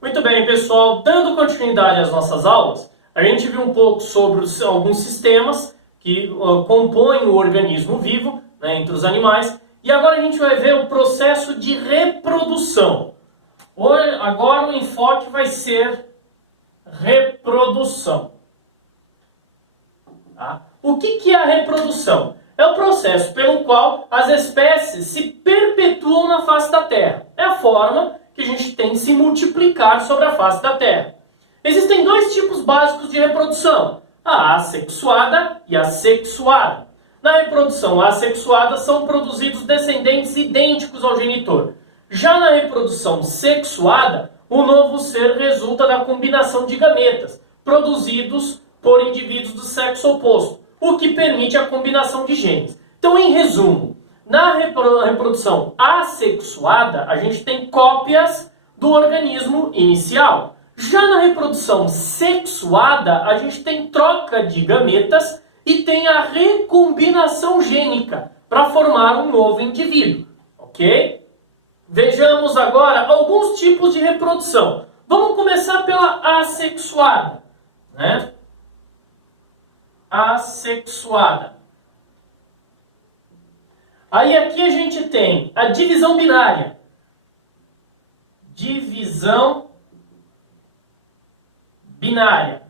Muito bem, pessoal, dando continuidade às nossas aulas, a gente viu um pouco sobre alguns sistemas que compõem o organismo vivo, né, entre os animais, e agora a gente vai ver o processo de reprodução. Agora o enfoque vai ser reprodução. Tá? O que é a reprodução? É o processo pelo qual as espécies se perpetuam na face da Terra. É a forma que a gente tem de se multiplicar sobre a face da Terra. Existem dois tipos básicos de reprodução, a assexuada e a sexuada. Na reprodução assexuada são produzidos descendentes idênticos ao genitor. Já na reprodução sexuada, o novo ser resulta da combinação de gametas, produzidos por indivíduos do sexo oposto, o que permite a combinação de genes. Então, em resumo, na reprodução assexuada, a gente tem cópias do organismo inicial. Já na reprodução sexuada, a gente tem troca de gametas e tem a recombinação gênica para formar um novo indivíduo. Ok? Vejamos agora alguns tipos de reprodução. Vamos começar pela assexuada, né? Assexuada. Aí aqui a gente tem a divisão binária. Divisão binária.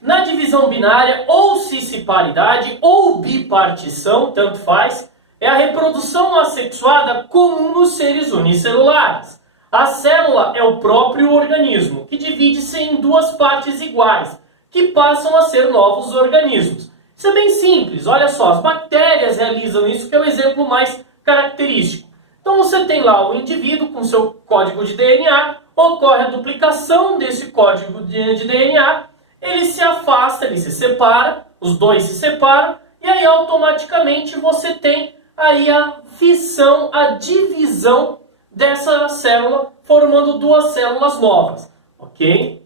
Na divisão binária, ou cisparidade ou bipartição, tanto faz, é a reprodução assexuada comum nos seres unicelulares. A célula é o próprio organismo, que divide-se em duas partes iguais, que passam a ser novos organismos. Isso é bem simples, olha só, as bactérias realizam isso, que é o exemplo mais característico. Então você tem lá o indivíduo com seu código de DNA, ocorre a duplicação desse código de DNA, ele se afasta, ele se separa, os dois se separam, e aí automaticamente você tem aí a fissão, a divisão dessa célula, formando duas células novas, ok?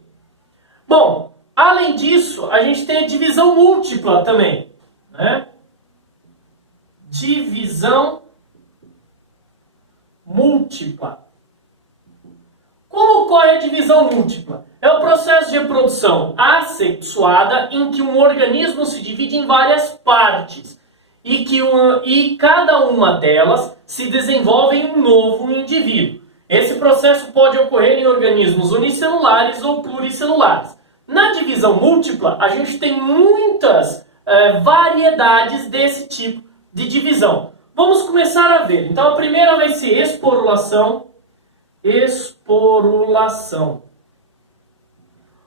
Bom, além disso, a gente tem a divisão múltipla também, né? Divisão múltipla. Como ocorre a divisão múltipla? É o processo de reprodução assexuada em que um organismo se divide em várias partes e cada uma delas se desenvolve em um novo indivíduo. Esse processo pode ocorrer em organismos unicelulares ou pluricelulares. Na divisão múltipla, a gente tem muitas variedades desse tipo de divisão. Vamos começar a ver. Então, a primeira vai ser esporulação. Esporulação.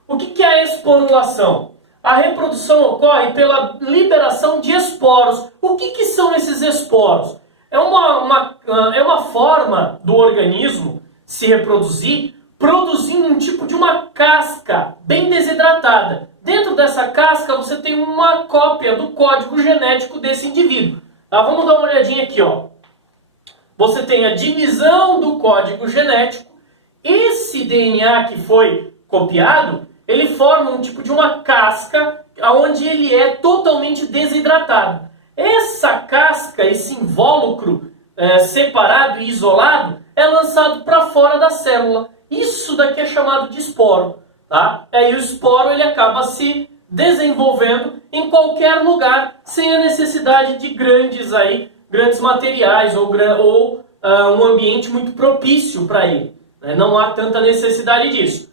O que é a esporulação? A reprodução ocorre pela liberação de esporos. O que são esses esporos? É uma forma do organismo se reproduzir produzindo um tipo de uma casca bem desidratada. Dentro dessa casca você tem uma cópia do código genético desse indivíduo. Tá? Vamos dar uma olhadinha aqui, ó. Você tem a divisão do código genético. Esse DNA que foi copiado, ele forma um tipo de uma casca onde ele é totalmente desidratado. Essa casca, esse invólucro separado e isolado, é lançado para fora da célula. Isso daqui é chamado de esporo. Tá? Aí o esporo ele acaba se desenvolvendo em qualquer lugar, sem a necessidade de grandes materiais ou um ambiente muito propício para ele. Né? Não há tanta necessidade disso.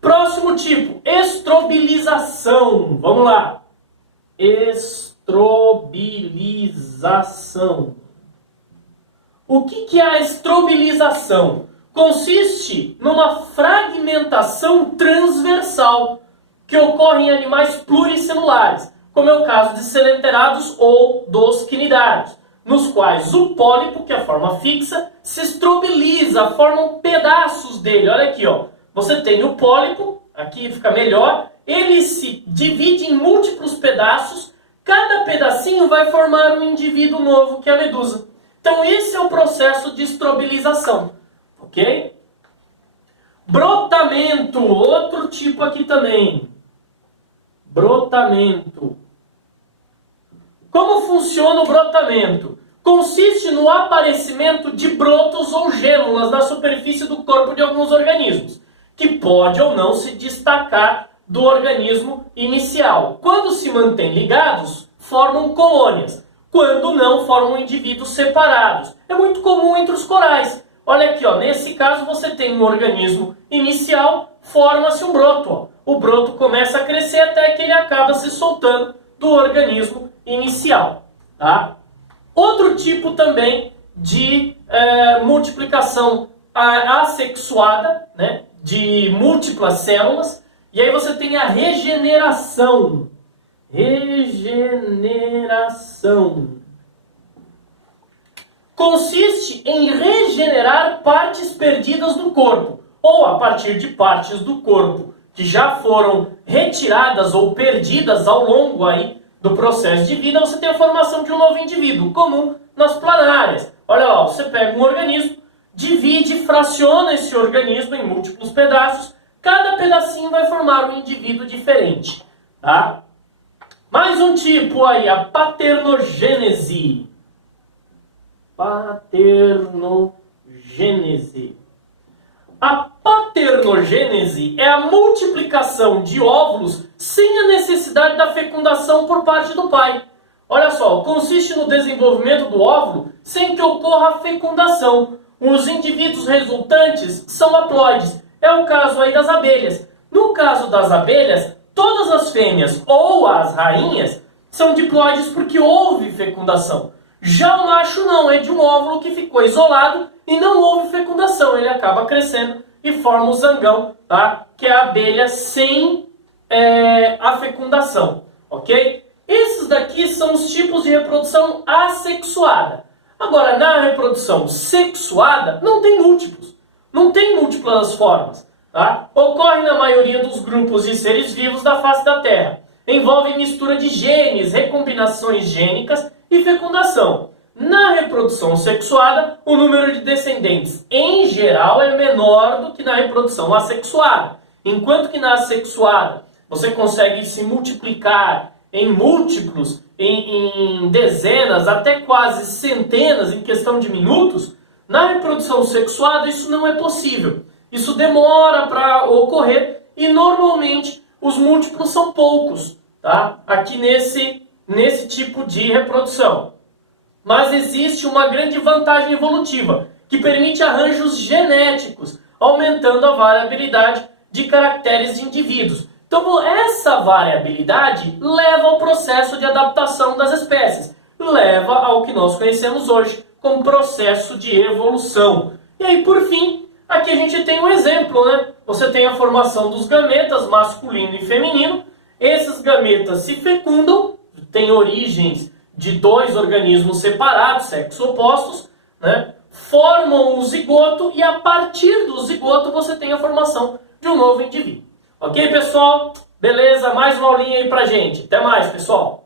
Próximo tipo, estrobilização. Vamos lá. Estrobilização. O que é a estrobilização? Consiste numa fragmentação transversal que ocorre em animais pluricelulares, como é o caso de selenterados ou dos quinidários, nos quais o pólipo, que é a forma fixa, se estrobiliza, formam pedaços dele. Olha aqui, ó. Você tem o pólipo, aqui fica melhor, ele se divide em múltiplos pedaços, cada pedacinho vai formar um indivíduo novo, que é a medusa. Então esse é o processo de estrobilização, ok? Brotamento, outro tipo aqui também. Brotamento. Como funciona o brotamento? consiste no aparecimento de brotos ou gêmulas na superfície do corpo de alguns organismos, que pode ou não se destacar do organismo inicial. Quando se mantêm ligados, formam colônias. Quando não, formam indivíduos separados. É muito comum entre os corais. Olha aqui, ó, nesse caso você tem um organismo inicial, forma-se um broto. Ó. O broto começa a crescer até que ele acaba se soltando do organismo inicial. Tá? Outro tipo também de multiplicação assexuada, né, de múltiplas células. E aí você tem a regeneração. Regeneração. Consiste em regenerar partes perdidas do corpo, ou a partir de partes do corpo que já foram retiradas ou perdidas ao longo aí do processo de vida, você tem a formação de um novo indivíduo, comum nas planárias. Olha lá, você pega um organismo, divide, fraciona esse organismo em múltiplos pedaços, cada pedacinho vai formar um indivíduo diferente. Tá? Mais um tipo aí, a paternogênese. Paternogênese. A paternogênese é a multiplicação de óvulos sem a necessidade da fecundação por parte do pai. Olha só, consiste no desenvolvimento do óvulo sem que ocorra a fecundação. Os indivíduos resultantes são haploides. É o caso aí das abelhas. No caso das abelhas, todas as fêmeas ou as rainhas são diploides porque houve fecundação. Já o macho não, é de um óvulo que ficou isolado e não houve fecundação. Ele acaba crescendo e forma o zangão, tá? Que é a abelha sem a fecundação, ok? Esses daqui são os tipos de reprodução assexuada. Agora, na reprodução sexuada, não tem múltiplos. Não tem múltiplas formas. Tá? Ocorre na maioria dos grupos de seres vivos da face da Terra. Envolve mistura de genes, recombinações gênicas e fecundação. Na reprodução sexuada, o número de descendentes, em geral, é menor do que na reprodução assexuada. Enquanto que na assexuada, você consegue se multiplicar em múltiplos, em dezenas, até quase centenas, em questão de minutos, na reprodução sexuada isso não é possível. Isso demora para ocorrer e normalmente os múltiplos são poucos, tá? Aqui nesse tipo de reprodução. Mas existe uma grande vantagem evolutiva que permite arranjos genéticos, aumentando a variabilidade de caracteres de indivíduos. Então essa variabilidade leva ao processo de adaptação das espécies, leva ao que nós conhecemos hoje como processo de evolução. E aí, por fim, aqui a gente tem um exemplo, né? Você tem a formação dos gametas, masculino e feminino. Esses gametas se fecundam, têm origens de dois organismos separados, sexos opostos, né? Formam um zigoto e a partir do zigoto você tem a formação de um novo indivíduo. Ok, pessoal? Beleza? Mais uma aulinha aí pra gente. Até mais, pessoal!